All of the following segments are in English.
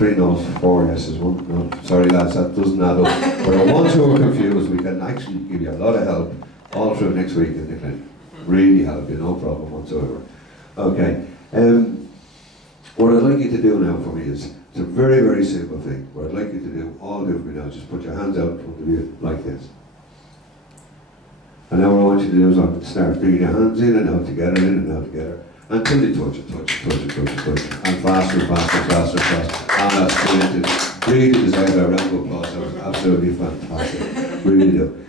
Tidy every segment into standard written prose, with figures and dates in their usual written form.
3 no's, 4 yeses, 1 no. Sorry lads, that doesn't add up. But the ones who are confused, we can actually give you a lot of help all through next week in the clinic. Really help you, no problem whatsoever. Okay. What I'd like you to do now for me is, it's a very, very simple thing. What I'd like you to do, all do for me now, just put your hands out in front of you like this. And now what I want you to do is I want you to start bringing your hands in and out together, in and out together, until you touch it. And faster, faster, faster, faster. And that's brilliant. Really deserve a round of applause. That was absolutely fantastic. Really do.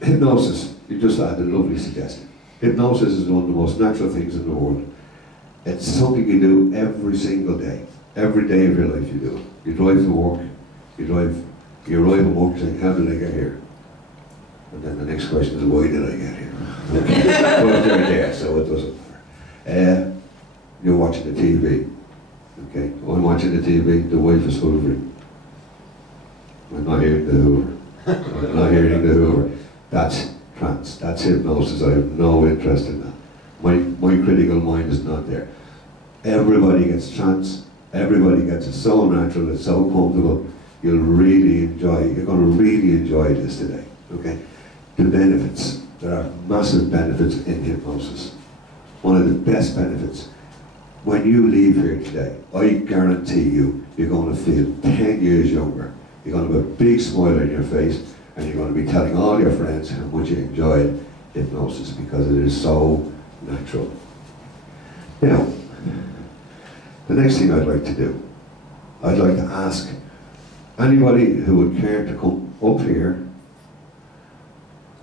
Hypnosis, you just had a lovely suggestion. Hypnosis is one of the most natural things in the world. It's something you do every single day. Every day of your life you do it. You drive to work, you arrive at work saying, how did I get here? And then the next question is, why did I get here? Okay. But they're there, so it doesn't matter. You're watching the TV. Okay, I'm watching the TV, the wife is hoovering. I'm not hearing the hoover. I'm not hearing the hoover. That's trance, that's hypnosis. I have no interest in that. My critical mind is not there. Everybody gets trance, everybody gets it so natural, it's so comfortable. You'll really enjoy, you're going to really enjoy this today. Okay? The benefits, there are massive benefits in hypnosis. One of the best benefits. When you leave here today, I guarantee you, you're going to feel 10 years younger. You're going to have a big smile on your face, and you're going to be telling all your friends how much you enjoyed hypnosis because it is so natural. Now, the next thing I'd like to do, I'd like to ask anybody who would care to come up here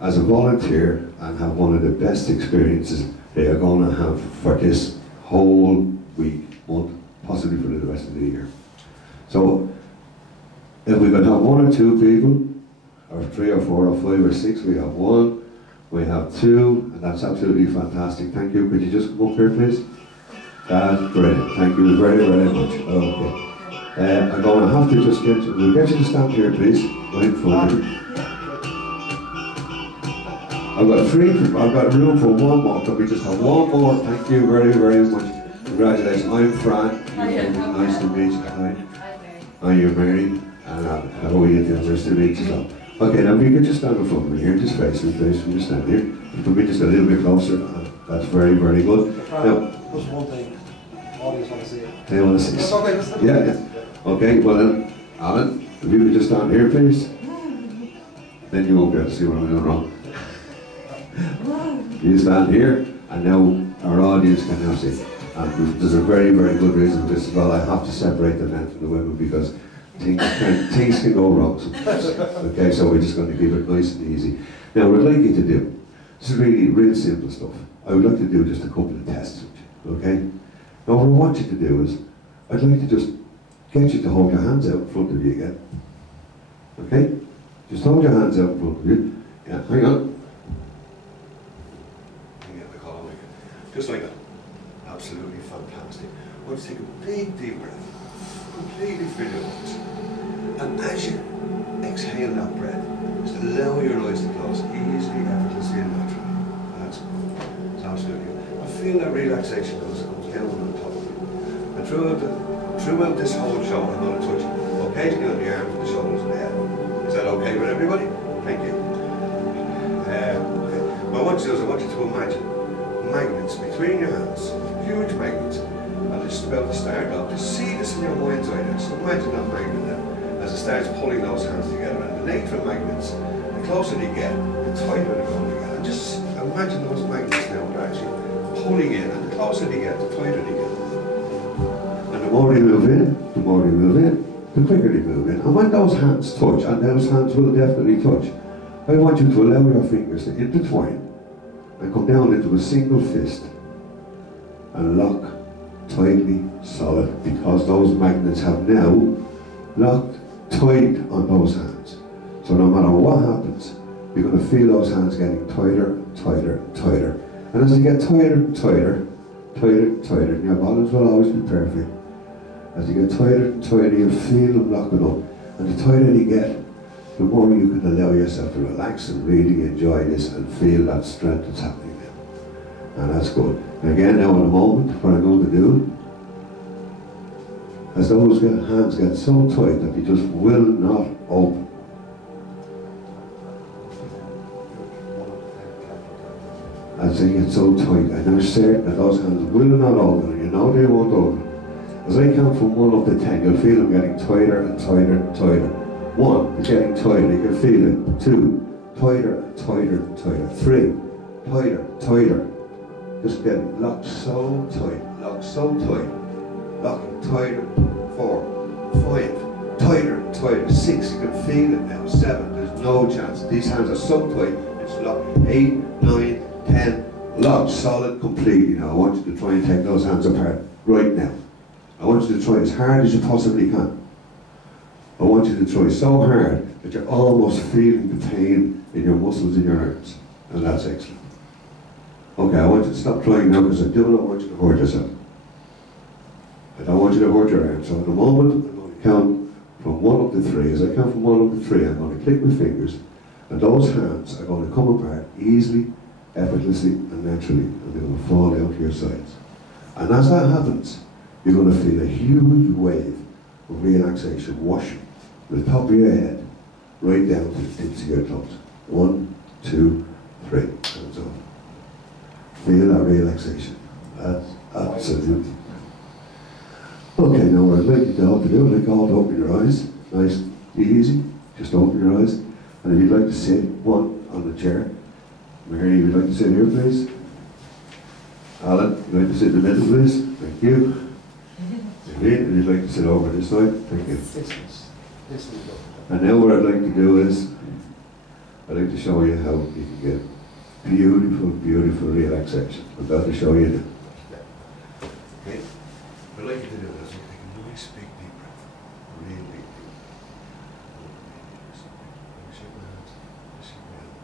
as a volunteer and have one of the best experiences they are going to have for this whole week, month, possibly for the rest of the year. So, if we could have 1 or 2 people, or 3 or 4 or 5 or 6, we have 1, we have 2, and that's absolutely fantastic. Thank you. Could you just come up here, please? That's brilliant. Thank you very, very much. Okay. I'm going to have to just we'll get you to stand here, please, right in front of you. I've got room for 1 more. Can we just have 1 more? Thank you very, very much. Congratulations. I'm Fran. Nice to meet you. Hi. I'm Mary. And how are you doing? Nice to meet you. Okay, now if you could just stand in front of me here, just face me, please. Just stand here. You can be just a little bit closer. That's very, very good. Now, just one thing. Audience want to see it. They want to see it. That's okay, let's Yeah. Okay, well then, Alan, if you could just stand here, please. Then you won't be able to see what I'm doing wrong. You stand here, and now our audience can now see. And there's a very, very good reason for this as well. I have to separate the men from the women because things can go wrong sometimes. Okay, so we're just going to keep it nice and easy. Now, what I'd like you to do, this is really real simple stuff. I would like to do just a couple of tests with you, okay? Now, what I want you to do is, I'd like to just get you to hold your hands out in front of you again. Okay? Just hold your hands out in front of you. Yeah, hang on. Just like that. Absolutely fantastic. I want you to take a big deep breath. Completely fill your lungs. And as you exhale that breath, just allow your eyes to close easily, effortlessly and naturally. That's good. It's absolutely good. And feel that relaxation as it comes down on top of you. And throughout this whole show, I'm going to touch you occasionally on the arms and the shoulders and the head. Is that okay with everybody? Thank you. Okay. What I want you to do is I want you to imagine magnets between your hands, huge magnets, and it's about to start off. Just see this in your mind's eye now. So imagine that magnet then, as it starts pulling those hands together. And the nature of magnets, the closer they get, the tighter they're going to get. And just imagine those magnets now are actually pulling in, and the closer they get, the tighter they get. And the more they move in, the more they move in, the quicker they move in. And when those hands touch, and those hands will definitely touch, I want you to allow your fingers to intertwine and come down into a single fist and lock tightly solid, because those magnets have now locked tight on those hands. So no matter what happens, you're going to feel those hands getting tighter, tighter, tighter. And as they get tighter, tighter, tighter, tighter, and your balance will always be perfect. As you get tighter and tighter, you'll feel them locking up. And the tighter you get, the more you can allow yourself to relax and really enjoy this and feel that strength that's happening now. And that's good. And again, now in a moment, what I'm going to do, as those hands get so tight that they just will not open. As they get so tight, and you're certain that those hands will not open, and you know they won't open. As I count from 1 up to 10, you'll feel them getting tighter and tighter and tighter. 1, it's getting tighter, you can feel it. 2, tighter and tighter and tighter. 3, tighter, tighter. Just getting locked so tight, locking tighter. 4, 5, tighter and tighter. 6, you can feel it now. 7, there's no chance. These hands are so tight, it's locked. 8, 9, 10, locked, solid, completely. Now I want you to try and take those hands apart right now. I want you to try as hard as you possibly can. I want you to try so hard that you're almost feeling the pain in your muscles in your arms. And that's excellent. Okay, I want you to stop trying now because I do not want you to hurt yourself. I don't want you to hurt your arms. So in a moment, I'm going to count from 1 up to 3. As I count from 1 up to 3, I'm going to click my fingers, and those hands are going to come apart easily, effortlessly, and naturally, and they're going to fall down to your sides. And as that happens, you're going to feel a huge wave of relaxation washing from the top of your head right down to the tips of your toes. 1, 2, 3. Hands up. Feel that relaxation. That's absolutely. Okay, now what I'd like you to all to do, I'd like you all to open your eyes. Nice, easy. Just open your eyes. And if you'd like to sit, 1 on the chair. Mary, would you like to sit here, please? Alan, would you like to sit in the middle, please? Thank you. Would you like to sit over this side? Thank you. And now what I'd like to do is, I'd like to show you how you can get beautiful, beautiful relaxation. I'm about to show you now. Okay? What I'd like you to do is take a nice big deep breath. Really big deep breath. Shake my hands. Shake my hands.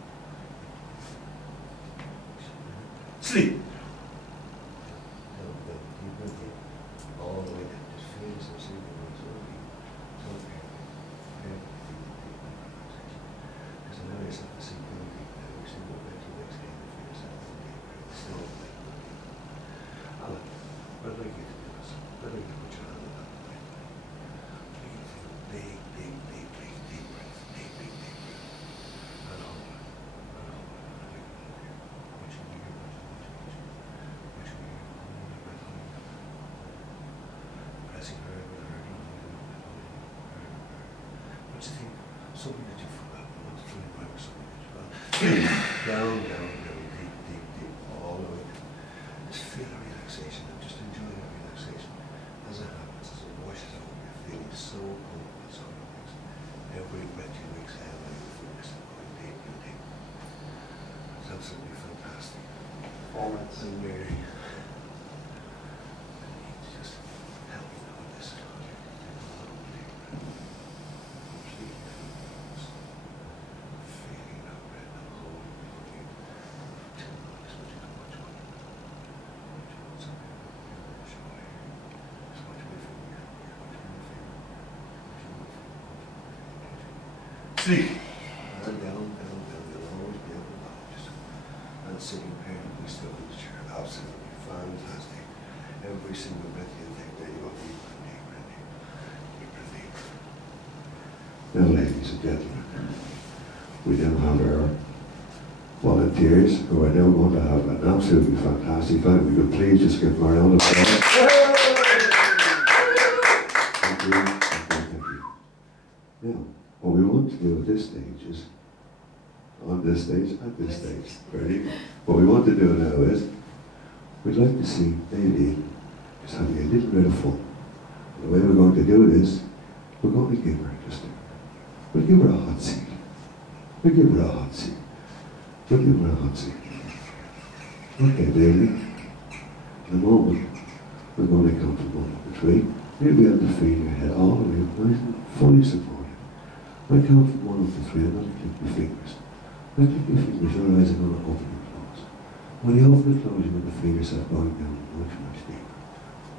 Sleep. All the way down. Just feel yourself sleeping. So deep. Just allow yourself to sink really deep now. Every single breath you exhale, feel yourself in deep breath. Still like Alan, what I'd like you to do is, I'd like you to put your hand on that point. I'd like you to take a big, big, big, deep breath. Big, big, deep breath. And hold it. And hold it. And like you move here. Watch your breath. Watch your breath. Hold your breath. Pressing very, very hard. What's the thing? Something that you've forgotten. I want to try and remember something that you've forgotten. Down, down, down, deep, deep, deep, all the way down. Just feel the relaxation and just enjoy that relaxation. As it happens, as it washes over, you're feeling so good and so relaxed. Every breath you exhale, you feel yourself going deep and deep. It's absolutely fantastic. Performance. And Mary, I need to just help me now with this. Sleep. And down, you'll always be able to just and sitting perfectly still in the chair. Absolutely fantastic. Every single breath you take there, you go deeper and deeper and deeper, deeper and deeper. Now, ladies and gentlemen, we now have our volunteers who are now going to have an absolutely fantastic time. We could please just give them a round of applause. Thank you. Now, what we want to do at this stage is, on this stage, at this stage, ready? What we want to do now is, we'd like to see Nadine just having a little bit of fun. And the way we're going to do this, we're going to give her we'll give her a hot seat. We'll give her a hot seat. We'll give her a hot seat. Okay, baby. In a moment, we're going to count from 1 to 3. You'll be able to feel your head all the way up, nice and fully supported. I count from 1 up to 3, I'm going to click my fingers. When I click my fingers, your eyes are going to open and close. When you open and close, you're going to feel yourself going down much, much deeper.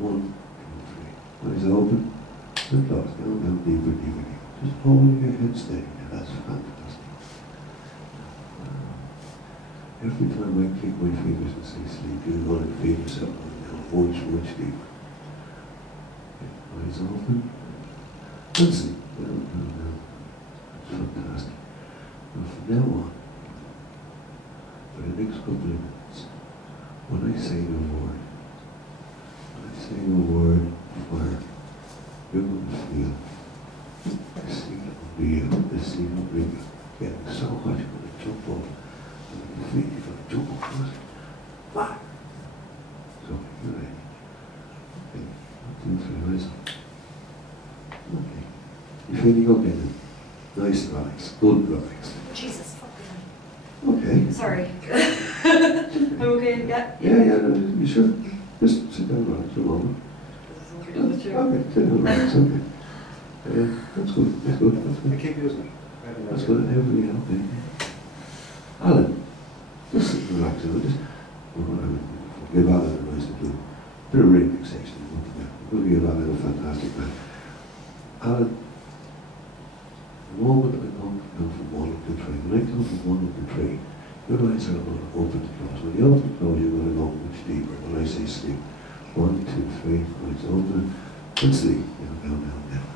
1, 2, 3. Eyes open and close, down, deeper, deeper, deeper. Just holding your head steady. Now that's fantastic. Every time I click my fingers and say sleep, you're going to feel yourself going down much, much deeper. Eyes open. And sleep. Down, down, down. That's fantastic. And from now on, for the next couple of minutes, when I say the word fire, you're going to feel the seed real, the seed real, getting so much, you're going to jump up, and when you feel you're going to jump across it, fire! So, you're ready. Okay, 1, 2, 3, eyes up. Okay. You're feeling okay then? Nice and relaxed, good relaxed. Jesus, fuck Okay. sorry. I'm okay, yeah? Yeah, no, you sure? Just sit down, relax for a moment. Okay, sit down, relax, okay. That's good, that's good, that's I good. keep using it. That's good, everybody, okay. Alan, just sit and relax, just, give Alan a nice little bit of relaxation. We'll give Alan a fantastic man. Alan, the moment I come from one up to three, when I come from one up to three, your eyes are going to open to close. When you open to close, you're going to go much deeper. When I say sleep, 1, 2, 3, eyes open, and sleep. Down, down, down, down.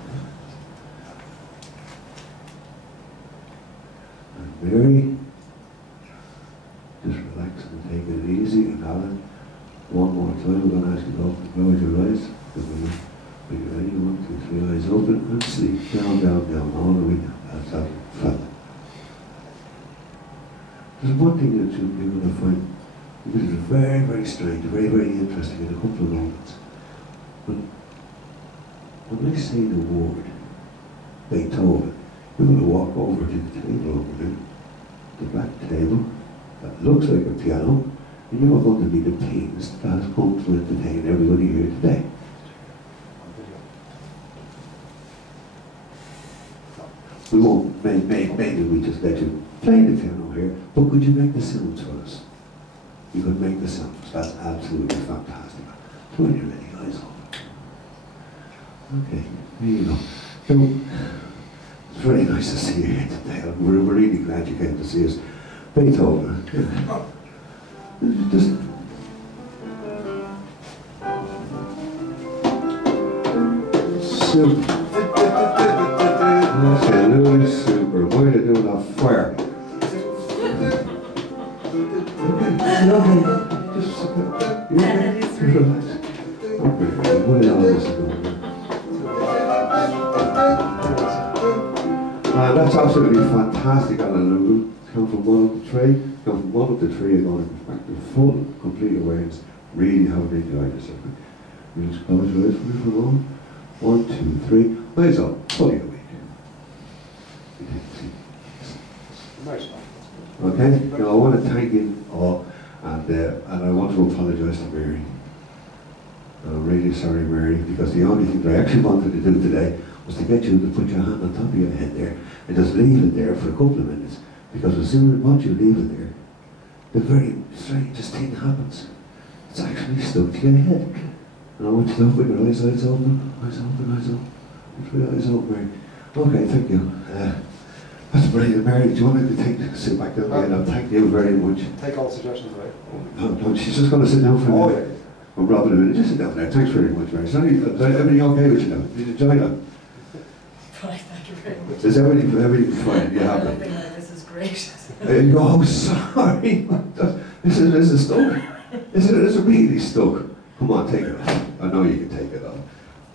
And Mary, just relax and take it easy. And Alan, one more time, we're going to ask you to open and close your eyes. When you're ready, 1, 2, 3, eyes open, and sleep. Down, down, down, all the way down. That's how flat. There's one thing that you're going to find, which is very, very strange, very, very interesting in a couple of moments. When I say the word Beethoven, you're going to walk over to the table over there, the black table that looks like a piano, and you're going to be the pianist that has come to entertain everybody here today. We won't, maybe we just let you play the piano here, but could you make the sounds for us? You could make the sounds. That's absolutely fantastic. So when you're ready, eyes open. Okay, there you go. So, it's very nice to see you here today. We're really glad you came to see us. Beethoven. Just super. Absolutely super. What are you doing on fire? Okay, just relax. Okay, what else is going on? That's absolutely fantastic, Alan. Come from one up the tree, come from one up the tree, and going back to full, complete awareness. Really have enjoyed yourself. You just close your eyes for me for a moment. 1, 2, 3, eyes up, fully awake. Nice. Okay, now I want to thank you all, and I want to apologise to Mary. I'm really sorry, Mary, because the only thing that I actually wanted to do today was to get you to put your hand on top of your head there and just leave it there for a couple of minutes, because as soon as once you leave it there, the very strangest thing happens. It's actually stuck to your head. And I want you to open your eyes open, eyes open, eyes open. Keep your eyes open, Mary. Okay, thank you. That's brilliant, Mary. Do you want me to sit back down again? Thank you very much. Take all suggestions away. No, she's just going to sit down for a minute. Yeah. Oh, Robin, a minute. Just sit down there. Thanks very much, Mary. Is everything okay with you now? Did you enjoy that? Fine, thank you very much. Is everything fine? You I happy? don't think that this is great. Oh, sorry. This is stuck. This is really stuck. Come on, take it off. I know you can take it off.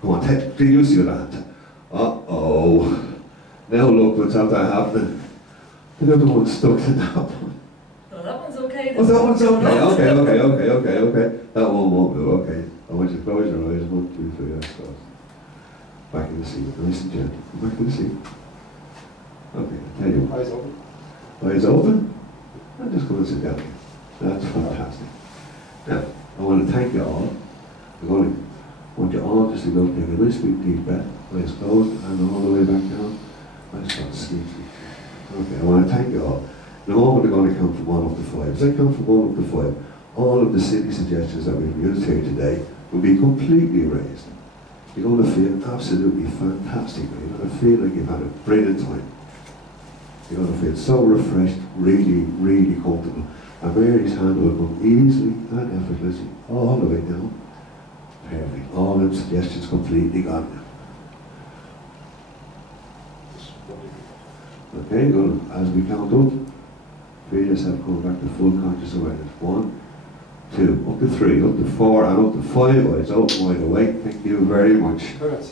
Come on, take you see that. Uh-oh. Now look what's after happening. The other one's stuck to that one. No, that one's okay. Oh, that one's okay. Okay. That one won't move. Okay. I want you to close your eyes. 1, 2, 3, eyes closed. Back in the seat. Nice and gentle. Back in the seat. Okay, tell you what. Eyes open. Eyes open? I'm just going to sit down here. That's fantastic. Now, I want to thank you all. I want you all just to go take a nice deep breath. Eyes closed and all the way back down. Eyes closed. Sleep. Okay, I want to thank you all. Now, I'm going to count from 1 up to 5. As I count from 1 up to 5, all of the silly suggestions that we've used here today will be completely erased. You're going to feel absolutely fantastic. You're going to feel like you've had a brilliant time. You're going to feel so refreshed, really, really comfortable. And Mary's hand will come easily and effortlessly all the way down. Perfect. All them suggestions completely gone now. Okay, good. As we count up, feel yourself coming back to full conscious awareness. 1, 2, up to 3, up to 4, and up to 5. Eyes open wide awake. Thank you very much. Brilliant.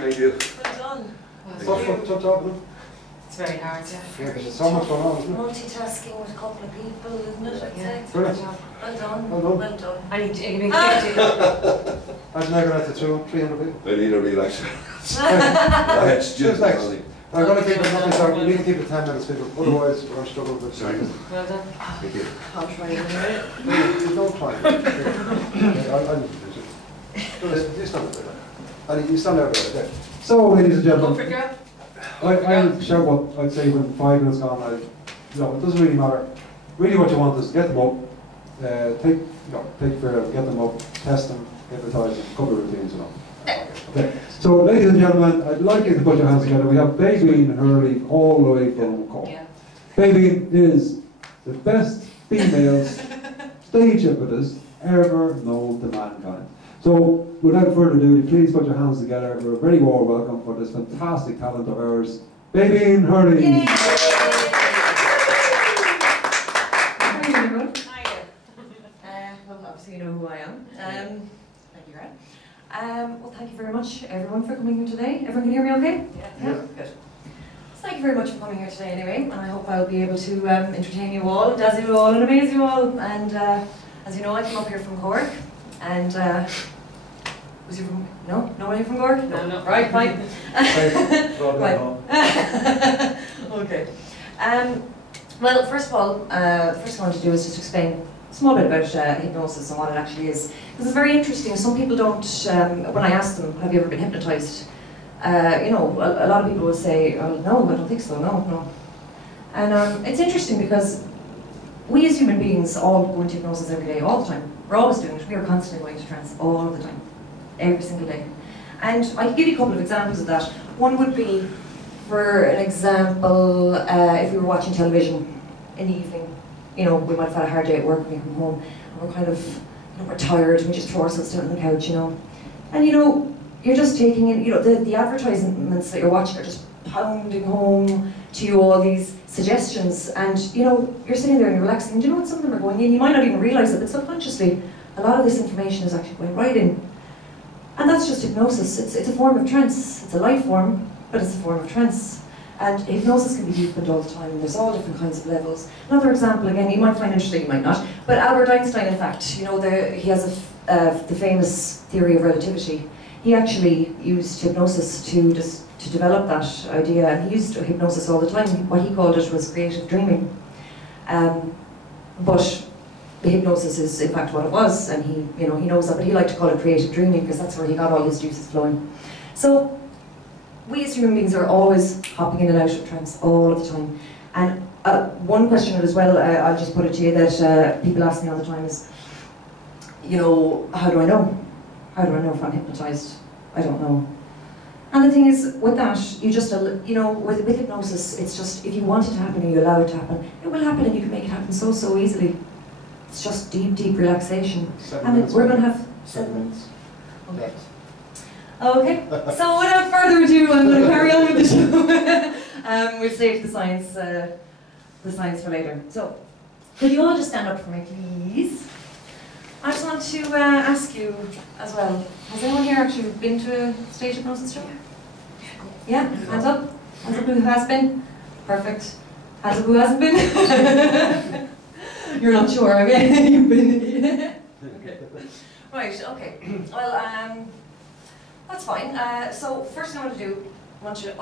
Thank you. It's very hard, yeah. Yeah, there's so much going on, isn't it? Multitasking with a couple of people, isn't it? I'd say. Brilliant. Well done. Well done. Well done. I need to give me 50. I've never had to 300 people. I need a relaxer. Right. Just Just next. next. I'm going to keep it moving, so we need to keep it 10 minutes, people. Otherwise, we're going to struggle with Sorry. Well done. Thank you. I'll try it anyway. There's no time. I'll you stand there. And you stand over there. Okay. So, ladies and Go for gentlemen, it, girl. I'll share what I'd say when 5 minutes gone. It doesn't really matter. Really, what you want is get them up, take care of, get them up, test them, hypnotise them, couple of routines, Okay. So, ladies and gentlemen, I'd like you to put your hands together. We have Baby Hurley all the way from Cork. Yeah. Baby is the best female stage hypnotist ever known to mankind. So, without further ado, please put your hands together for a very warm welcome for this fantastic talent of ours, Baby Hurley. Yay! Hi, everyone. Well, obviously you know who I am. Thank you, Grant. Well, thank you very much, everyone, for coming here today. Everyone can hear me okay? Yeah? Good. So thank you very much for coming here today anyway, and I hope I'll be able to entertain you all, dazzle you all, and amaze you all. And as you know, I came up here from Cork, and was you from, no? Nobody from Cork? No. Right, fine. Right. Okay. Well, first of all, first thing I want to do is just explain a small bit about hypnosis and what it actually is. Because it's very interesting. Some people don't, when I ask them, have you ever been hypnotized? A lot of people will say, oh, no, I don't think so, no. And it's interesting because we as human beings all go into hypnosis every day, all the time. We're always doing it. We are constantly going to trance all the time, every single day. And I can give you a couple of examples of that. One would be, for an example, if we were watching television in the evening, we might have had a hard day at work when we come home, and we're kind of, we're tired, and we just throw ourselves down on the couch, And you're just taking in, the advertisements that you're watching are just pounding home to you all these suggestions, and you're sitting there and you're relaxing, and what, some of them are going in, you might not even realise it, but subconsciously, a lot of this information is actually going right in. And that's just hypnosis. It's a form of trance. It's a life form, but it's a form of trance. And hypnosis can be deepened all the time, and there's all different kinds of levels. Another example, again, you might find interesting, you might not, but Albert Einstein, in fact, he has the famous theory of relativity. He actually used hypnosis to develop that idea, and he used hypnosis all the time. What he called it was creative dreaming. But the hypnosis is in fact what it was, and he knows that, but he liked to call it creative dreaming because that's where he got all his juices flowing. So we as human beings are always hopping in and out of trance all of the time. And one question as well, I'll just put it to you, that people ask me all the time is, how do I know? How do I know if I'm hypnotized? I don't know. And the thing is, with that, you just, with hypnosis, it's just, if you want it to happen and you allow it to happen, it will happen, and you can make it happen so easily. It's just deep, deep relaxation. 7 minutes. We're going to have 7 minutes. Okay. Okay, so without further ado, I'm going to carry on with the show. We'll save the science for later. So, could you all just stand up for me, please? I just want to ask you as well, has anyone here actually been to a stage hypnosis show? Yeah? Hands up? Hands up who has been? Perfect. Hands up who hasn't been? You're not sure, okay? You've been. Okay. Right, okay. Well, that's fine. So, first thing I want to do, first thing I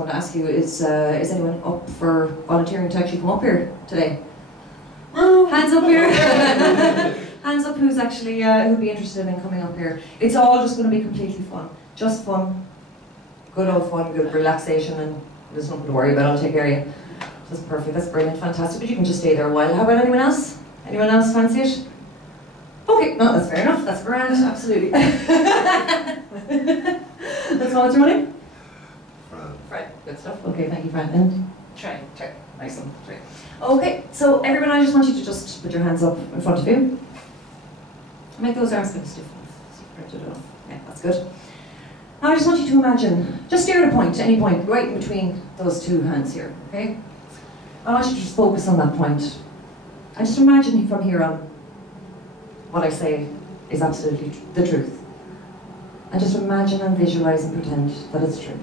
want to ask you is anyone up for volunteering to actually come up here today? Hands up here. Hands up who's actually, who'd be interested in coming up here. It's all just going to be completely fun. Just fun. Good old fun, good relaxation, and there's nothing to worry about. I'll take care of you. That's perfect, that's brilliant, fantastic. But you can just stay there a while. How about anyone else? Anyone else fancy it? Okay, no, that's fair enough. That's grand, absolutely. That's all. What's your name? Fran. Fred. Good stuff. Okay, thank you, Fran. And Try. Nice one. Great. Okay, so everyone, I just want you to just put your hands up in front of you. Make those arms kind of stiff enough. So you spread it enough. Yeah, that's good. Now I just want you to imagine, just stare at a point, any point, right in between those two hands here, okay? I want you to just focus on that point. And just imagine from here on, what I say is absolutely the truth. And just imagine and visualize and pretend that it's true.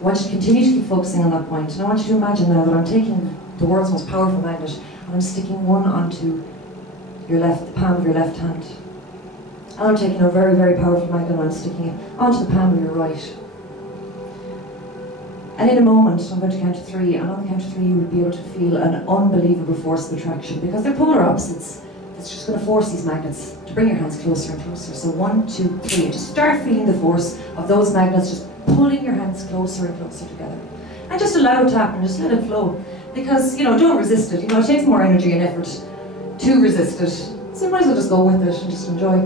I want you to continue to keep focusing on that point. And I want you to imagine now that I'm taking the world's most powerful magnet and I'm sticking one onto your left, the palm of your left hand. And I'm taking a very, very powerful magnet and I'm sticking it onto the palm of your right. And in a moment, I'm going to count to 3, and on the count of 3 you will be able to feel an unbelievable force of attraction, because they're polar opposites. It's just going to force these magnets to bring your hands closer and closer. So 1, 2, 3, and just start feeling the force of those magnets just pulling your hands closer and closer together. And just allow it to happen, just let it flow. Because, you know, don't resist it. You know, it takes more energy and effort to resist it. So you might as well just go with it and just enjoy.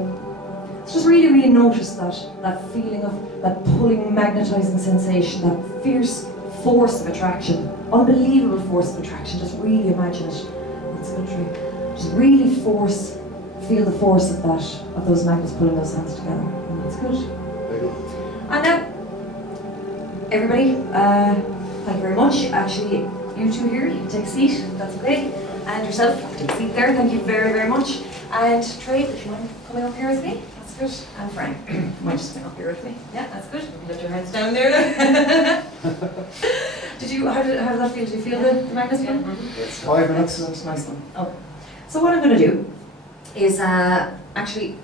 So just really, really notice that feeling of that pulling, magnetizing sensation, that fierce force of attraction, unbelievable force of attraction. Just really imagine it. That's good, Trey. Just really feel the force of that, of those magnets pulling those hands together. And that's good. Very good. And now, everybody, thank you very much. Actually, you two here, you can take a seat, that's okay. And yourself, take a seat there, thank you very, very much. And Trey, would you mind coming up here with me? That's good. And Frank, you might just come up here with me. Yeah, that's good. You can let your hands down there. How did that feel? Did you feel the magnets? Yeah. It's 5 minutes. That's a nice one. Oh. So what I'm going to do is, actually,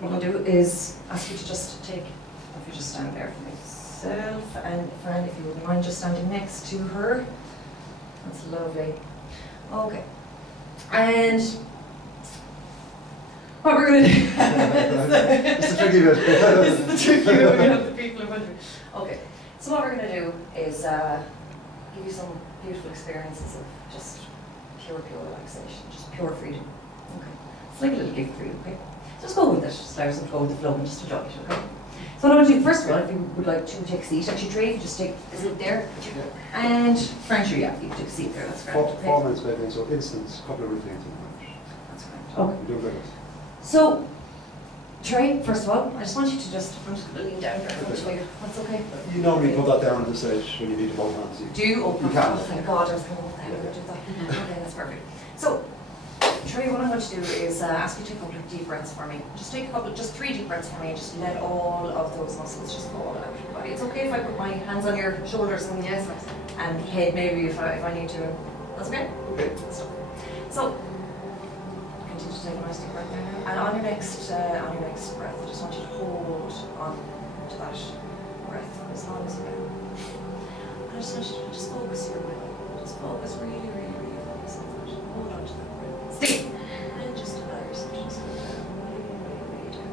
what I'll do is ask you to just take, if you just stand there for myself, and Fran, if you wouldn't mind just standing next to her. That's lovely. Okay. And what we're going to do... It's the tricky bit. This is the tricky bit, we have the people in front of you. Okay. So what we're going to do is give you some beautiful experiences of just pure relaxation, just pure freedom. Okay. It's like a little gift for you, okay? Just go with it, just allow yourself to go with the flow and just enjoy it, okay? So what I want to do, first of all, if you would like to take a seat, actually Trey, if you just take a seat there. And Frank, sure, yeah, you can take a seat there, that's great. 4 minutes maybe, so instance, couple of routines. That's great. Oh, Okay. you're doing good. So, Trey, first of all, I just want you to just, I'm just going to lean down there and show you. That's okay? You normally put that down at this stage when you need to hold hands. Do you? Oh, You can. oh, thank God, I was going to what the hell I'm going to do that. Okay, that's perfect. So, Trey, what I'm going to do is ask you to take a couple of deep breaths for me. Just take just 3 deep breaths for me, and just let all of those muscles just fall out of your body. It's okay if I put my hands on your shoulders and yes, and head maybe if I need to. That's okay? Okay. So, continue to take a nice deep breath there now. And on your next breath, I just want you to hold on to that breath for as long as you can. And I just want you to just focus your will. Just focus really, really, really focus on that. Hold on to that breath. Stay. And just allow yourself to just go down. Really, really, really down.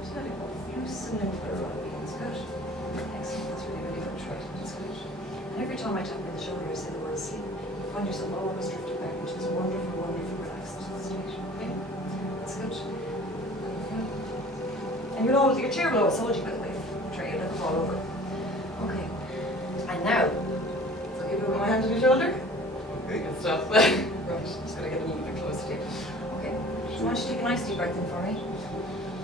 Just let it go. Loosen and put it around the hands. Good. Excellent. That's really, really good. Right. That's good. And every time I tap on the shoulder, I say the word sleep. You find yourself always drifting back into this wonderful, wonderful, relaxed state. Okay? That's good. And you'll always, your chair will always hold you, by the way. Try you never fall over. Okay. And now, so give me my hand on your shoulder. Okay. Good stuff. Right, just gotta get a little bit closer to you. Okay. So I want you to take a nice deep breath in for me.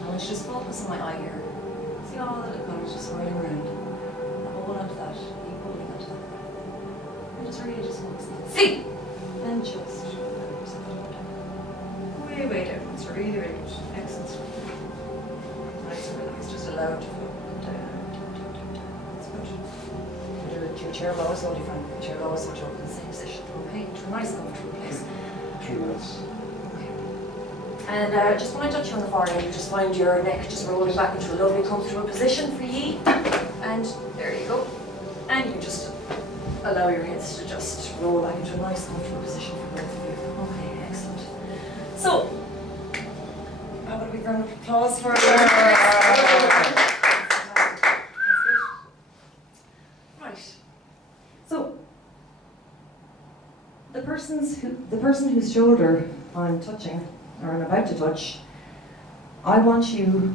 I want you to just focus on my eye here. See all the little colours just swirling around. And hold on to that. Keep holding on to that breath. And just really just focus on it. See! And just allow yourself to go down. Way, way down. It's really, really good. Excellent. Nice and relaxed. Just allow it to flow down. That's good. Your chair will always hold you from. Your chair will always hold you up in the same position. Okay? To a nice comfortable place. 3 minutes. And just when I touch you on the forehead, you just find your neck just rolling back into a lovely comfortable position for ye. And there you go. And you just allow your hips to just roll back into a nice comfortable position for both of you. Okay, excellent. So, how about a big round of applause for Right. So, the person whose shoulder I'm touching, or I'm about to touch, I want you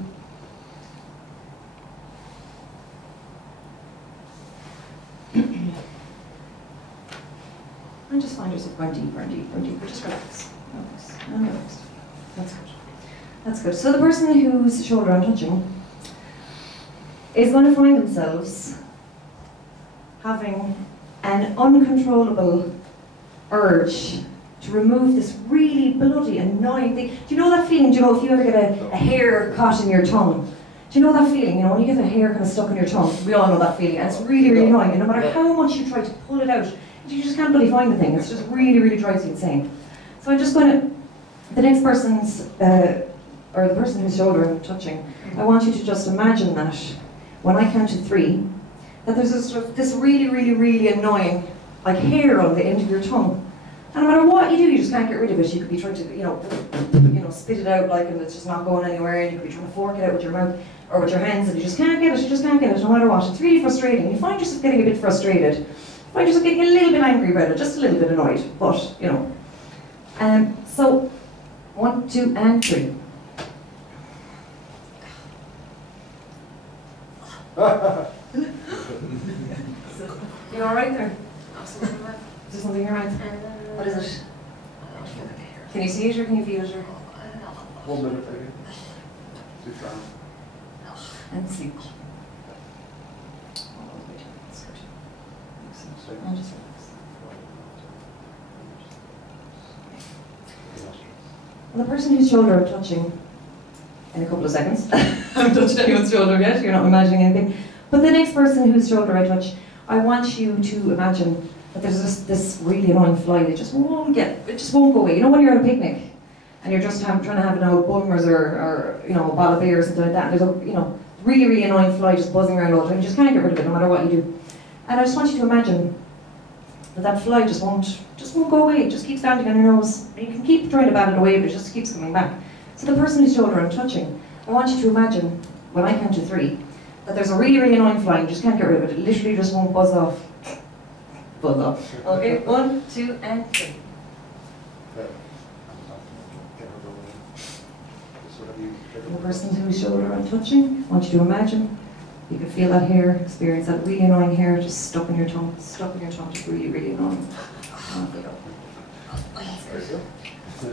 And just find yourself going deeper and deeper and deeper. Just relax. Relax. And relax. That's good. That's good. So the person whose shoulder I'm touching is going to find themselves having an uncontrollable urge to remove this really bloody, annoying thing. Do you know that feeling? Do you know if you ever get a hair caught in your tongue? Do you know that feeling? You know, when you get a hair kind of stuck in your tongue, we all know that feeling, and it's really, really annoying. And no matter how much you try to pull it out, you just can't bloody find the thing. It's just really, really drives you insane. So I'm just going to, the next person's, or the person whose shoulder I'm touching, I want you to just imagine that when I count to 3, that there's this really, really, really annoying, like hair on the end of your tongue. And no matter what you do, you just can't get rid of it. You could be trying to, you know, spit it out like, and it's just not going anywhere. And you could be trying to fork it out with your mouth or with your hands, and you just can't get it. You just can't get it, no matter what. It's really frustrating. You find yourself getting a bit frustrated. You find yourself getting a little bit angry about it, just a little bit annoyed. But you know. So 1, 2, and 3. You all right there? Is there something in your mouth? What is it? Can you see it or can you feel it? Or? 1 minute, maybe. Sit down. And sleep. And just relax. And the person whose shoulder I'm touching in a couple of seconds, I haven't touched anyone's shoulder yet, you're not imagining anything, but the next person whose shoulder I touch, I want you to imagine that there's this really annoying fly that just won't go away. You know when you're at a picnic and you're just trying to have an old Bulmers or you know, a bottle of beer or something like that, and there's a really, really annoying fly just buzzing around all the time. You just can't get rid of it no matter what you do. And I just want you to imagine that fly just won't go away. It just keeps standing on your nose. And you can keep trying to bat it away, but it just keeps coming back. So the person whose shoulder I'm touching, I want you to imagine, when I count to 3, that there's a really, really annoying fly, you just can't get rid of it. It literally just won't buzz off. Buzz off. Okay, 1, 2, and 3. The person whose shoulder I'm touching, I want you to imagine you can feel that hair, experience that really annoying hair just stuck in your tongue, just really, really annoying. How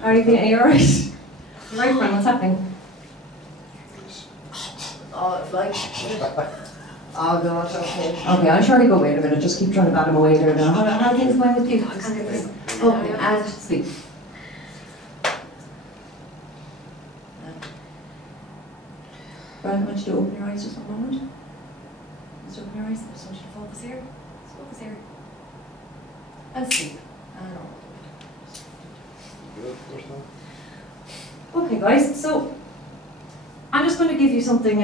are you feeling? Are you alright? You right, friend? What's happening? Oh, it's like. Oh God, okay. Okay, I'm sure he'll go away in a minute. Just keep trying to bat him away there now. How are things going with you? Okay, and sleep. Brian, I want you to open your eyes just one moment. Just open your eyes. I just want you to focus here. Just focus here. And sleep. And okay, guys. So I'm just going to give you something.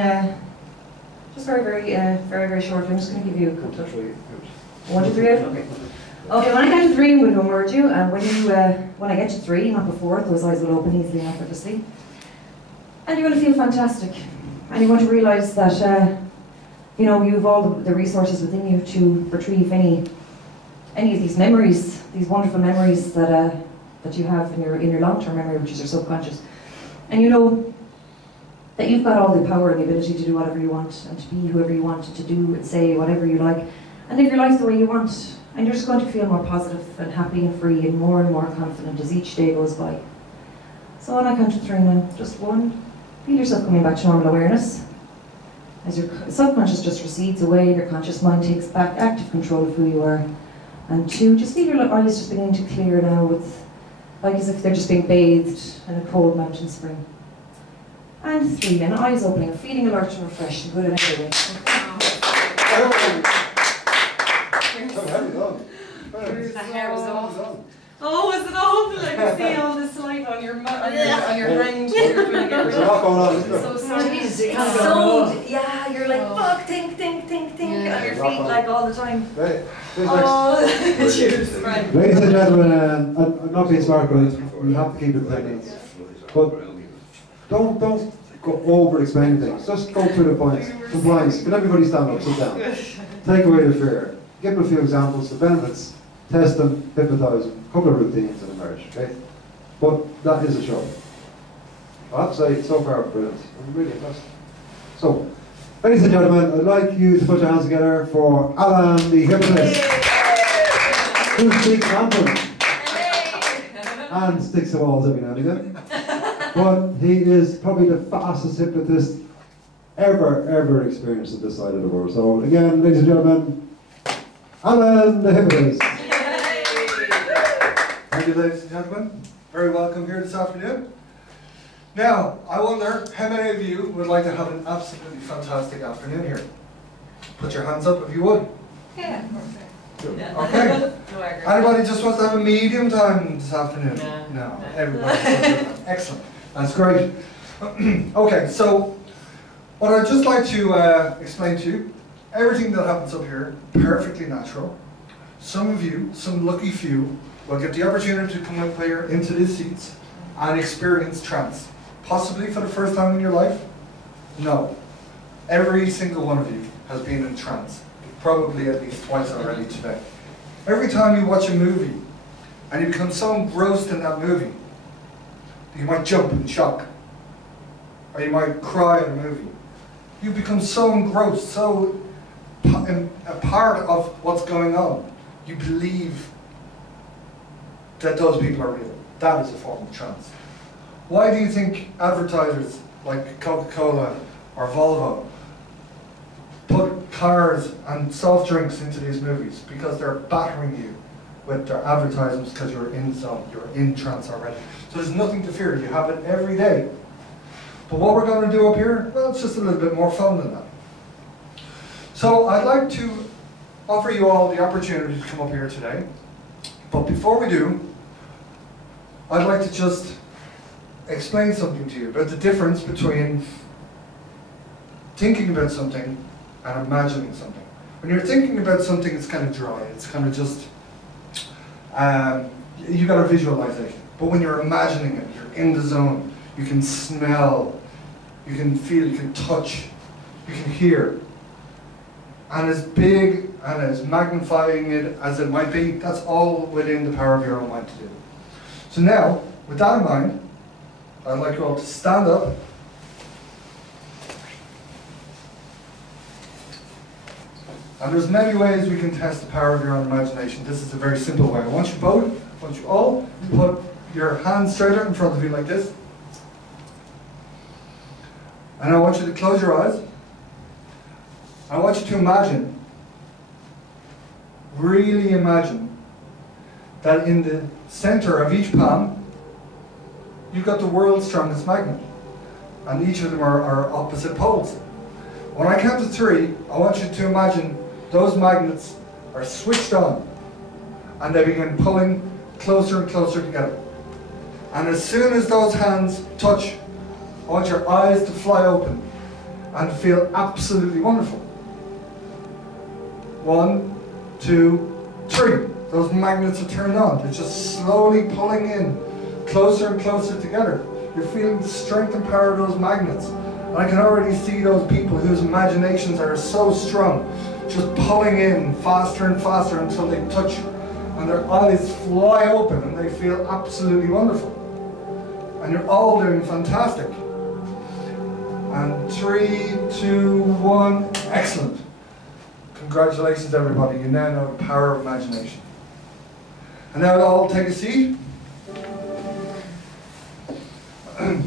Just very, very short. I'm just going to give you a couple of 1, 2, 3 out. Okay. Okay. When I count to 3, I'm going to immerse you, and when I get to 3, not before, those eyes will open easily and effortlessly, and you're going to feel fantastic. And you're going to realise that you know, you have all the resources within you to retrieve any of these memories, these wonderful memories that you have in your long-term memory, which is your subconscious. And you know that you've got all the power and the ability to do whatever you want, and to be whoever you want, to do and say whatever you like, and live your life the way you want. And you're just going to feel more positive and happy and free and more confident as each day goes by. So when I count to 3 now, just 1, feel yourself coming back to normal awareness. As your subconscious just recedes away, your conscious mind takes back active control of who you are. And 2, just feel your eyes just beginning to clear now, like as if they're just being bathed in a cold mountain spring. And 3, and eyes opening, feeling alert and refreshed and good in every way. That hair was awful. Oh, is it awful? I can see all the saliva on your hand. There's a lot going on, isn't there? So sorry. Yeah, you're like, fuck, think, Yeah. on your feet like all the time. Right. Oh, cheers. Right. Ladies and gentlemen, I'm not being smart, guys. We have to keep it 10 minutes. But don't go over explaining things. Just go through the points. Compliance. Can everybody stand up? Sit down. Take away the fear. Give them a few examples, the benefits. Test them, hypnotise them. A couple of routines and emerge. Okay. But that is a show. I have to say, so far, brilliant. I'm really impressed. So, ladies and gentlemen, I'd like you to put your hands together for Alan the hypnotist. Who speaks Anthem. and sticks to walls every now and again. But he is probably the fastest hypnotist ever experienced at this side of the world. So again, ladies and gentlemen, Alan the hypnotist. Thank you, ladies and gentlemen. Very welcome here this afternoon. Now, I wonder how many of you would like to have an absolutely fantastic afternoon here? Put your hands up if you would. Yeah. Okay. Anybody just wants to have a medium time this afternoon? No. Everybody. Excellent. That's great. Okay, so what I'd just like to explain to you, everything that happens up here, perfectly natural. Some of you, some lucky few, will get the opportunity to come up here into these seats and experience trance. Possibly for the first time in your life? No. Every single one of you has been in trance. Probably at least twice already today. Every time you watch a movie and you become so engrossed in that movie, you might jump in shock. Or you might cry in a movie. You become so engrossed, so a part of what's going on. You believe that those people are real. That is a form of trance. Why do you think advertisers like Coca-Cola or Volvo put cars and soft drinks into these movies? Because they're battering you with their advertisements because you're in zone, you're in trance already. So there's nothing to fear, you have it every day. But what we're going to do up here, well, it's just a little bit more fun than that. So I'd like to offer you all the opportunity to come up here today. But before we do, I'd like to just explain something to you about the difference between thinking about something and imagining something. When you're thinking about something, it's kind of dry. It's kind of just, you got a visualization. But when you're imagining it, you're in the zone. You can smell, you can feel, you can touch, you can hear. And as big and as magnifying it as it might be, that's all within the power of your own mind to do. So now, with that in mind, I'd like you all to stand up. And there's many ways we can test the power of your own imagination. This is a very simple way. I want you both, I want you all to put your hands straight out in front of you like this. And I want you to close your eyes. I want you to imagine, really imagine, that in the center of each palm, you've got the world's strongest magnet. And each of them are opposite poles. When I count to 3, I want you to imagine those magnets are switched on and they begin pulling closer and closer together. And as soon as those hands touch, I want your eyes to fly open and feel absolutely wonderful. 1, 2, 3. Those magnets are turned on. They're just slowly pulling in closer and closer together. You're feeling the strength and power of those magnets. And I can already see those people whose imaginations are so strong, just pulling in faster and faster until they touch and their eyes fly open and they feel absolutely wonderful. And you're all doing fantastic. And 3, 2, 1, excellent. Congratulations everybody, you now know the power of imagination. And now all take a seat. Okay.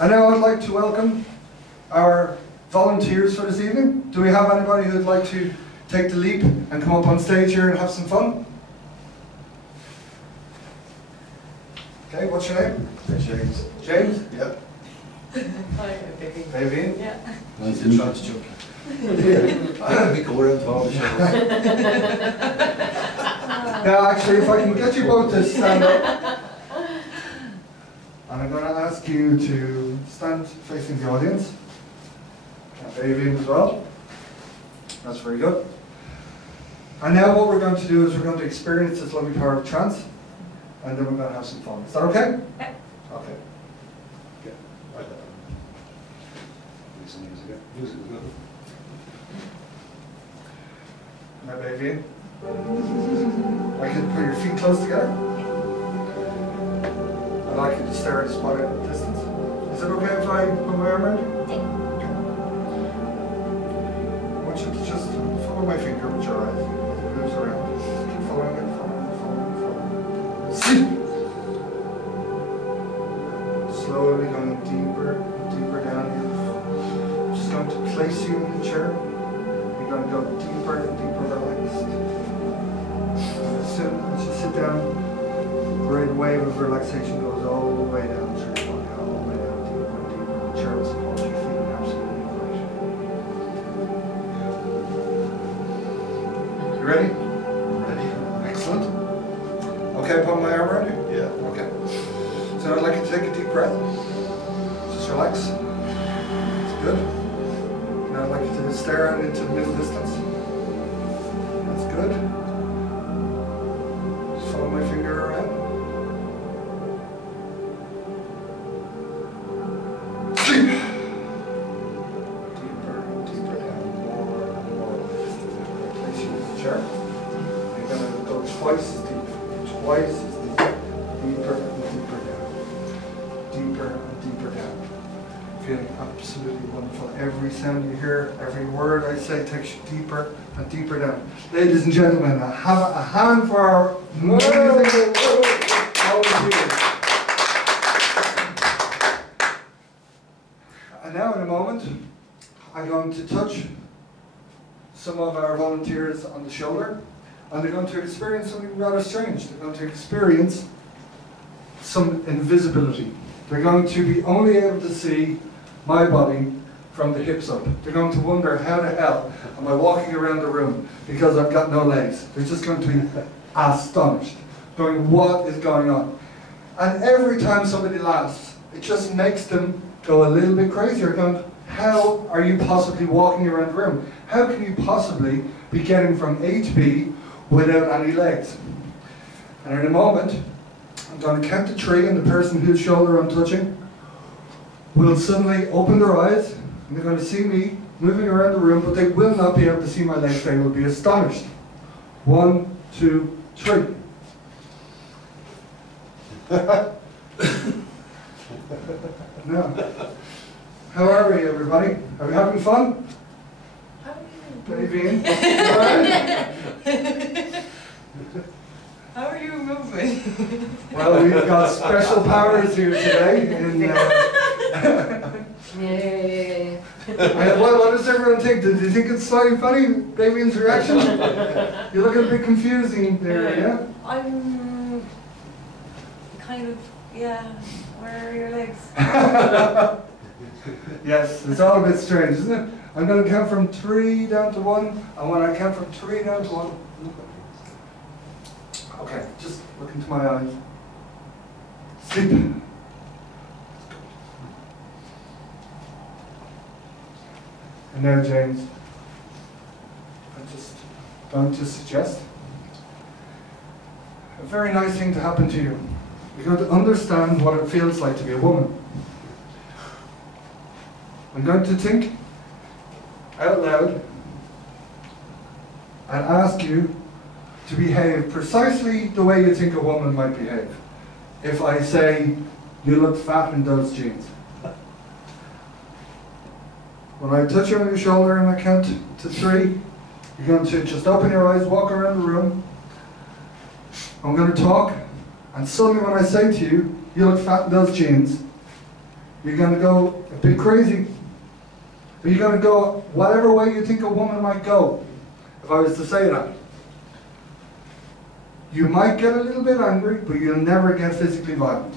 And now I'd like to welcome our volunteers for this evening. Do we have anybody who'd like to take the leap and come up on stage here and have some fun? Okay, what's your name? James. James? Yep. Hi, baby. Baby? Yeah. She's a trance junkie. We go around to all the shows. Now actually, if I can get you both to stand up. And I'm going to ask you to stand facing the audience. And baby as well. That's very good. And now what we're going to do is we're going to experience this lovely power of trance. And then we're going to have some fun. Is that okay? Yeah. Okay. Yeah, right there. Need some music. Music is good. My baby. I can put your feet close together. I'd like you to stare at a spot at a distance. Is it okay if I put my arm around you? I want you to just follow my finger with your eyes. It moves around. Just keep following it, following it, following it, following it. slowly going deeper and deeper down here. I'm just going to place you in the chair. You're going to go deeper and deeper relaxed. As soon as you sit down, the great wave of relaxation goes all the way down through your body, all the way down deeper and deeper. The chair will support you, feeling absolutely great. You ready? Ready? Excellent. Okay, put my arm around you? Yeah. Okay. So I'd like you to take a deep breath. Just relax. That's good. Now I'd like you to stare out into the middle distance. That's good. Just follow my finger around. Sleep. Deeper and deeper down. More and more. Place you in the chair. You're going to go twice as deep. Twice as deep. Deeper and deeper down. Deeper and deeper down. Feeling absolutely wonderful. Every sound you hear, every word I say takes you deeper and deeper down. Ladies and gentlemen, have a hand for our amazing volunteers. And now in a moment, I'm going to touch some of our volunteers on the shoulder, and they're going to experience something rather strange. They're going to experience some invisibility. They're going to be only able to see my body from the hips up. They're going to wonder, how the hell am I walking around the room because I've got no legs? They're just going to be astonished, going, what is going on? And every time somebody laughs, it just makes them go a little bit crazier, going, how are you possibly walking around the room? How can you possibly be getting from A to B without any legs? And in a moment, I'm going to count to 3, and the person whose shoulder I'm touching will suddenly open their eyes, and they're going to see me moving around the room, but they will not be able to see my legs. They will be astonished. 1, 2, 3. No. How are we, everybody? Are we having fun? Baby? How are you moving? Well, we've got special powers here today. Yeah. What does everyone think? Do you think it's slightly funny, Babian's reaction? You're looking a bit confusing there, yeah? I'm kind of, yeah. Where are your legs? Yes, it's all a bit strange, isn't it? I'm going to count from 3 down to 1, and when I count from 3 down to 1, okay, just look into my eyes. Sleep. And now, James, I'm just going to suggest a very nice thing to happen to you. You're going to understand what it feels like to be a woman. I'm going to think out loud and ask you to behave precisely the way you think a woman might behave. If I say, you look fat in those jeans. When I touch you on your shoulder and I count to 3, you're going to just open your eyes, walk around the room. I'm going to talk, and suddenly when I say to you, you look fat in those jeans, you're going to go a bit crazy. You're going to go whatever way you think a woman might go, if I was to say that. You might get a little bit angry, but you'll never get physically violent.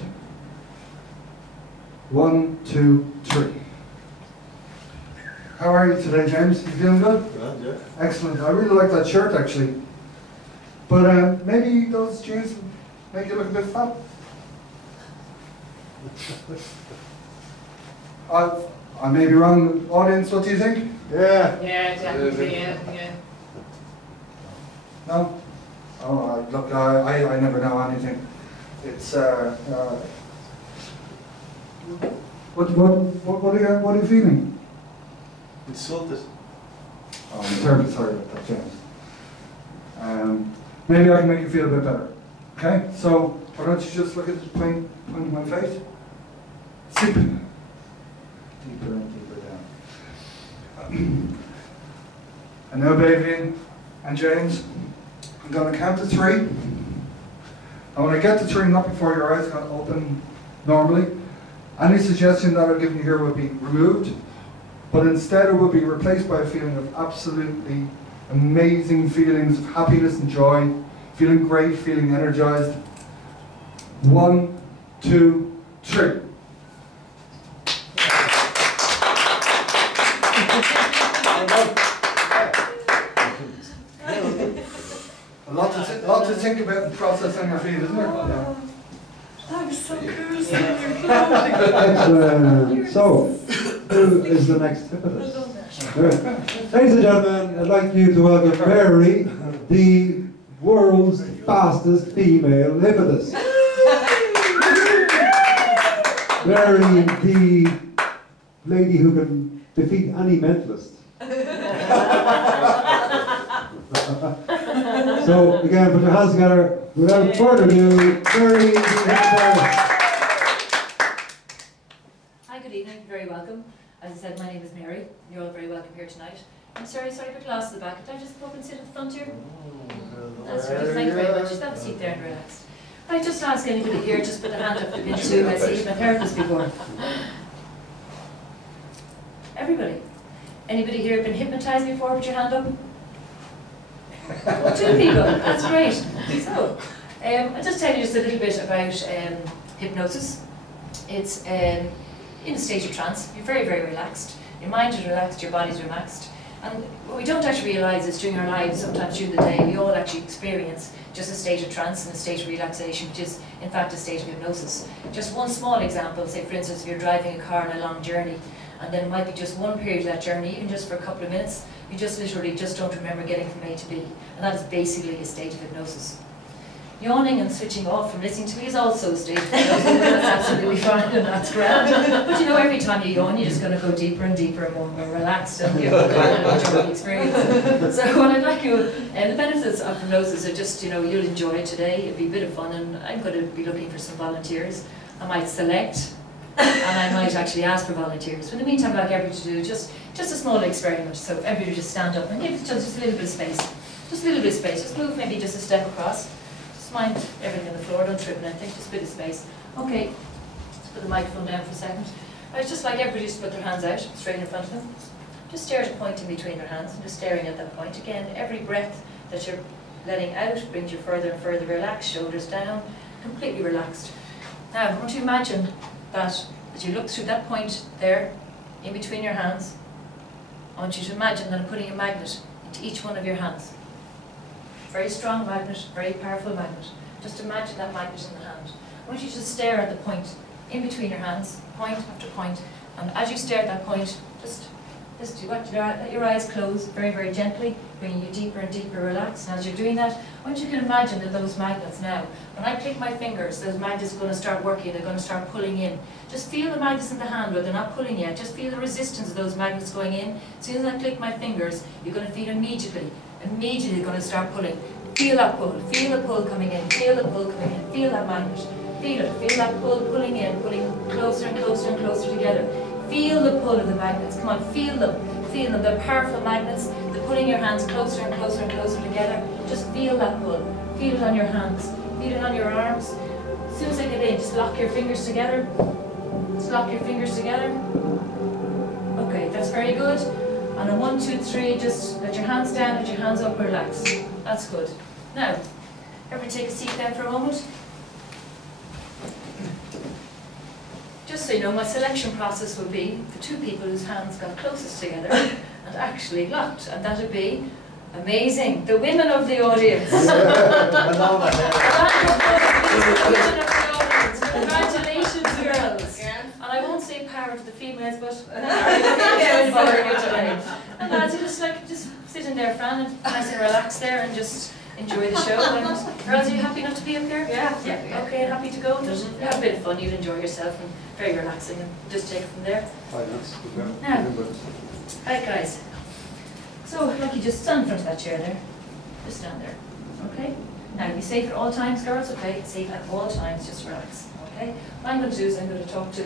1, 2, 3. How are you today, James? You feeling good? Good, yeah. Excellent. I really like that shirt, actually. But maybe those jeans make you look a bit fat. I may be wrong, audience. What do you think? Yeah. Yeah, definitely, yeah. No? Oh, look, I never know anything. It's what are you feeling? Insulted. Oh, I'm terribly sorry about that, James. Maybe I can make you feel a bit better. Okay? So why don't you just look at the point of my face? Sleep. Deeper and deeper down. And now, baby and James, I'm going to count to 3. And when I get to 3, not before your eyes are going to open normally, Any suggestion that I've given you here will be removed, but instead it will be replaced by a feeling of absolutely amazing feelings of happiness and joy, feeling great, feeling energized. 1, 2, 3. A lot to think about and process on your feet, isn't there? Yeah. That was so cool. Excellent. So, who is the next hippotist? Ladies and gentlemen, I'd like you to welcome Mary, the world's fastest female hippotist. Mary, the lady who can defeat any mentalist. So, again, put your hands together. Without further ado, Mary, the hippotist. Hi, good evening, very welcome. As I said, my name is Mary. You're all very welcome here tonight. I'm sorry for glass at the back. Could I just come up and sit at the front here? That's right, thank you very much. Just have a seat there and relax. I just ask anybody here, just put a hand up if you've been to a therapist before. Everybody. Anybody here been hypnotised before? Put your hand up. Well, 2 people, that's great. So, I'll just tell you just a little bit about hypnosis. It's in a state of trance. You're very, very relaxed. Your mind is relaxed, your body's relaxed. And what we don't actually realise is during our lives, sometimes during the day, we all actually experience just a state of trance and a state of relaxation, which is in fact a state of hypnosis. Just one small example, say for instance if you're driving a car on a long journey, and then it might be just one period of that journey, even just for a couple of minutes, you just literally just don't remember getting from A to B. And that is basically a state of hypnosis. Yawning and switching off from listening to me is also a state of hypnosis, and that's absolutely fine and that's grand. But you know, every time you yawn, you're just going to go deeper and deeper and more relaxed, and you're going to enjoy the experience. So what I'd like you, the benefits of hypnosis are just, you know, you'll enjoy it today, it'll be a bit of fun, and I'm going to be looking for some volunteers. I might select, and I might actually ask for volunteers. But in the meantime, I'd like everybody to do just a small experiment. So if everybody just stand up and give just a little bit of space. Just a little bit of space. Just move maybe just a step across. Just mind everything on the floor, don't trip on anything, just a bit of space. Okay, let's put the microphone down for a second. I'd just like everybody to put their hands out, straight in front of them. Just stare at a point in between their hands, and just staring at that point. Again, every breath that you're letting out brings you further and further relaxed, shoulders down, completely relaxed. Now, I want you to imagine that as you look through that point there, in between your hands, I want you to imagine that I'm putting a magnet into each one of your hands. Very strong magnet, very powerful magnet. Just imagine that magnet in the hand. I want you to stare at the point in between your hands, point after point, and as you stare at that point, just let your eyes close very, very gently, bringing you deeper and deeper relaxed. And as you're doing that, I want you to imagine that those magnets now, when I click my fingers, those magnets are going to start working, they're going to start pulling in. Just feel the magnets in the hand, where they're not pulling yet, just feel the resistance of those magnets going in. As soon as I click my fingers, you're going to feel immediately going to start pulling. Feel that pull, feel the pull coming in, feel the pull coming in, feel that magnet, feel it, feel that pull pulling in, pulling closer and closer and closer together. Feel the pull of the magnets, come on, feel them, they're powerful magnets, they're pulling your hands closer and closer and closer together. Just feel that pull, feel it on your hands, feel it on your arms. As soon as I get in, just lock your fingers together, just lock your fingers together. Okay, that's very good. And on 1, 2, 3, just let your hands down, let your hands up, relax. That's good. Now, everybody take a seat then for a moment. Just so you know, my selection process will be the 2 people whose hands got closest together and actually locked. And that would be amazing. The women of the audience. Congratulations, girls. And I won't say power to the females, but and lads, you just sit in there, Fran, and nice and relaxed there, and just enjoy the show. And girls, are you happy enough to be up here? Yeah. Okay, and happy to go. Just have a bit of fun. You'll enjoy yourself, and very relaxing. And just take it from there. Now, right, guys. So, like you just stand in front of that chair there. Just stand there. Okay. Now, be safe at all times, girls. Okay, safe at all times. Just relax. Okay. What I'm going to do is I'm going to talk to.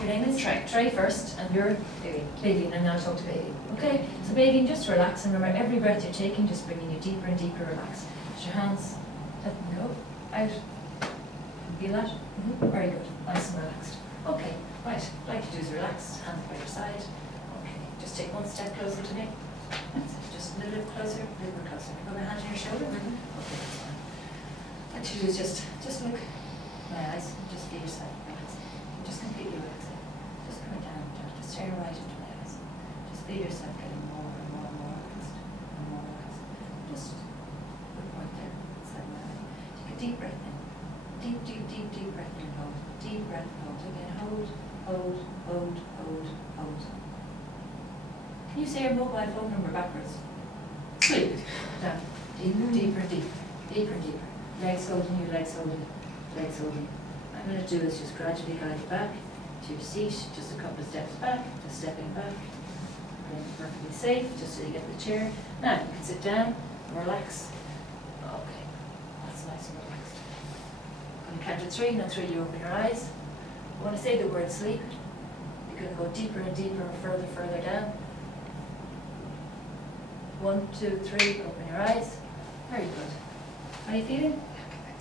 Your name is Trey first, and you're Baby, and I'm going to talk to Baby. Okay? So Baby, just relax, and remember every breath you're taking, just bringing you deeper and deeper relax. Just your hands, let them go, out. Feel that? Very good. Nice and relaxed. Okay. relaxed, hands by your side. Okay, just take one step closer to me. That's it. Just a little bit closer, a little bit closer. Put my hand on your shoulder. Okay, that's fine. What you do is just look my eyes, just feel yourself relax. Just completely relax it. Just come down, just stare right into my eyes. Just feel yourself getting more and more and more relaxed and more relaxed. Just look right there inside my eye. Take a deep breath in. Deep, deep, deep, deep breath in. Hold. Deep breath, hold. Again, hold, hold, hold, hold, hold. Can you say your mobile phone number backwards? Sleep. Down. Deeper, deeper, deeper. Deeper, deeper. Legs holding you, legs holding you, legs holding you. What I'm going to do is just gradually guide you back to your seat, just a couple of steps back, just stepping back. Perfectly safe, just so you get the chair. Now, you can sit down and relax. Okay, that's nice and relaxed. I'm going to count to 3, now 3 you open your eyes. When I say the word sleep, you're going to go deeper and deeper and further, further down. 1, 2, 3, open your eyes. Very good. How are you feeling?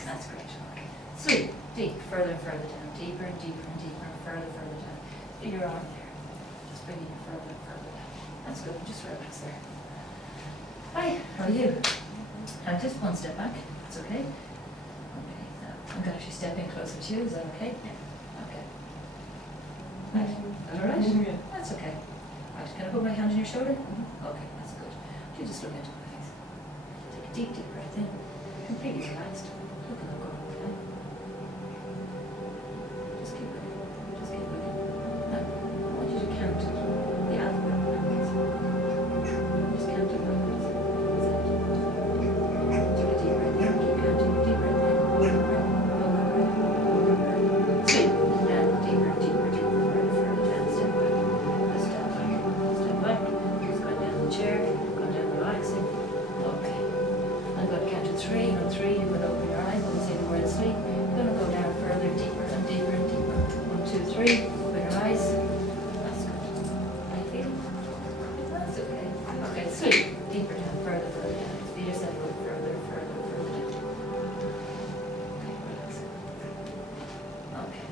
That's great. Okay. Sleep. Deep. Further and further down. Deeper and deeper and deeper and further, further down. Feel your arm there. Just bring it further and further down. That's good. Just relax there. Hi. How are you? Now just one step back. That's okay. Okay. Now I'm going to actually step in closer to you. Is that okay? Yeah. Okay. Right. Is that all right? That's okay. Right. Can I put my hand on your shoulder? Okay. That's good. You just look into my face. Take a deep, deep breath in. Completely relaxed. Look at the goal. Okay? Just keep looking. Just keep looking. Now, I want you to count the alphabet backwards. Just count it backwards. Take a deep breath in. Keep counting. Deep breath in. Hold the breath. Hold the breath. Hold the breath. Sleep. Down. Deeper, deeper, deeper. Further, further down. Step back. Just step back. Step back. Just go down the chair. Go down relaxing. Okay. I'm going to count to 3. On 3, you're going to open your eyes. When I say the word sleep, you're going to go down further, deeper and deeper and deeper. 1, 2, 3, open your eyes. That's good. How you feel? That's okay. Okay, sleep. Deeper down, further, further down. Feel yourself go further, further, further down. Okay, relax. Okay.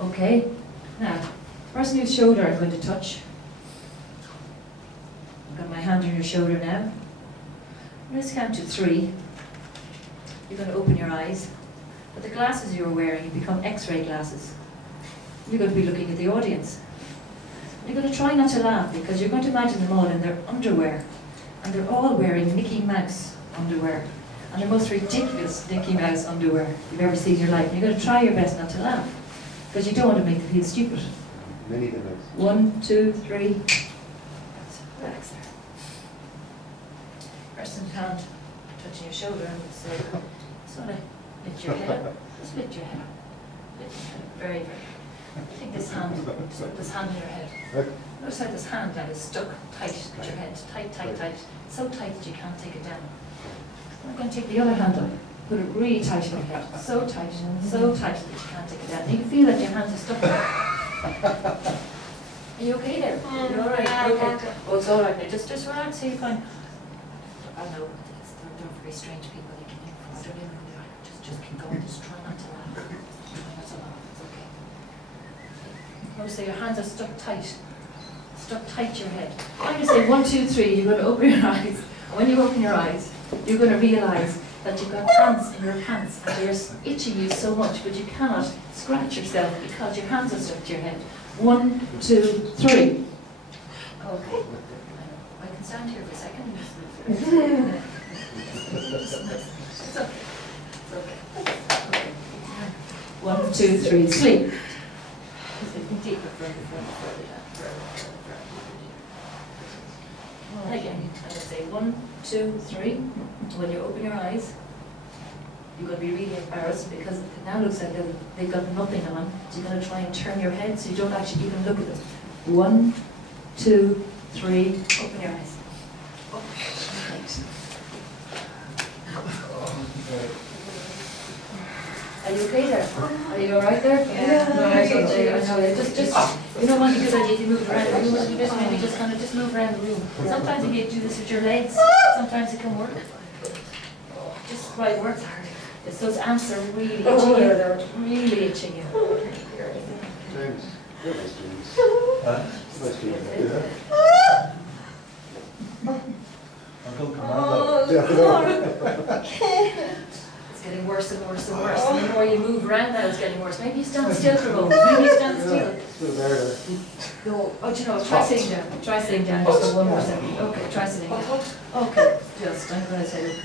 Okay. Now, person whose shoulder I'm going to touch. I've got my hand on your shoulder now. Let's count to 3. You're going to open your eyes. But the glasses you're wearing become X-ray glasses. You're going to be looking at the audience. You're going to try not to laugh because you're going to imagine them all in their underwear. And they're all wearing Mickey Mouse underwear. And the most ridiculous Mickey Mouse underwear you've ever seen in your life. And you're going to try your best not to laugh because you don't want to make them feel stupid. Many of them. 1, 2, 3. Relax there. Person's hand touching your shoulder and say, sort of lift your head. Just lift your head. Lift your head. Very, very. I think this hand on your head. Notice how this hand now is stuck tight at your head. Tight, tight, tight. So tight that you can't take it down. I'm going to take the other hand up. Put it really tight on your head. So tight that you can't take it down. You can feel that your hands are stuck there. Are you okay there? You're alright? Okay. Oh, it's alright now. Just relax, so you're fine. I know, they're very strange people. They can I don't even know who they are. Just keep going. Just try not to laugh. Try not to laugh. It's okay. Notice that your hands are stuck tight. Stuck tight to your head. I'm going to say 1, 2, 3. You're going to open your eyes. And when you open your eyes, you're going to realise that you've got ants in your pants and they're itching you so much, but you cannot scratch yourself because your hands are stuck to your head. 1, 2, 3. Okay. I can stand here for a second. It's okay. It's okay. Okay. 1, 2, 3. Sleep. Deeper, further down. And again, I'm going to say 1, 2, 3. When you open your eyes, you're going to be really embarrassed because it now looks like they've got nothing on. So you're going to try and turn your head so you don't actually even look at them. 1, 2, 3. Open your eyes. Are you okay there? Are you alright there? Yeah. No, I know. Just, you don't want to do that if you move around the room. You just maybe just kind of just move around the room. Sometimes if you do this with your legs, sometimes it can work. Just right, works hard. It's those ants are really itching Oh, you. yeah. They're really itching you. James. You're nice, James. Nice, James. Uncle Commando. It's getting worse and worse and worse. And the more you move around now, it's getting worse. Maybe you stand still for a moment. Maybe you stand still. Still there. No, oh, do you know, try sitting down. Try sitting down just for one more second. Okay, try sitting down. Okay, just, I'm going to say,